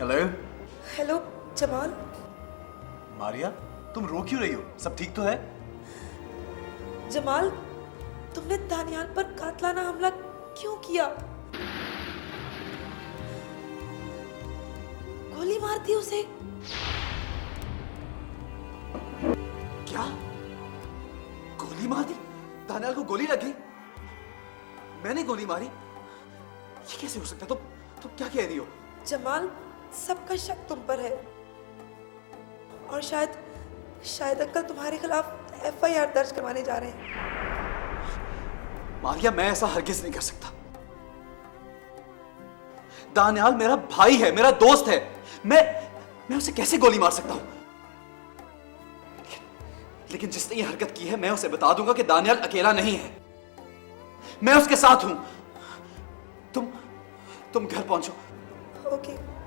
Hello. Hello Jamal. Maria, तुम रो क्यों रही हो? सब ठीक तो है? जमाल, तुमने दानियाल पर कातलाना हमला क्यों किया? गोली मार दी उसे। क्या? गोली मार दी? दानियाल को गोली लगी? मैंने गोली मारी? ये कैसे हो सकता है? तुम क्या कह रही हो? जमाल, सबका शक तुम पर है और शायद अंकल तुम्हारे खिलाफ एफआईआर दर्ज करवाने जा रहे हैं। मारिया, मैं ऐसा हरगिज नहीं कर सकता। दानियाल मेरा भाई है, मेरा दोस्त है। मैं उसे कैसे गोली मार सकता हूं? लेकिन जिसने ये हरकत की है, मैं उसे बता दूंगा कि दानियाल अकेला नहीं है, मैं उसके साथ हूं। तुम घर पहुंचो। ओके।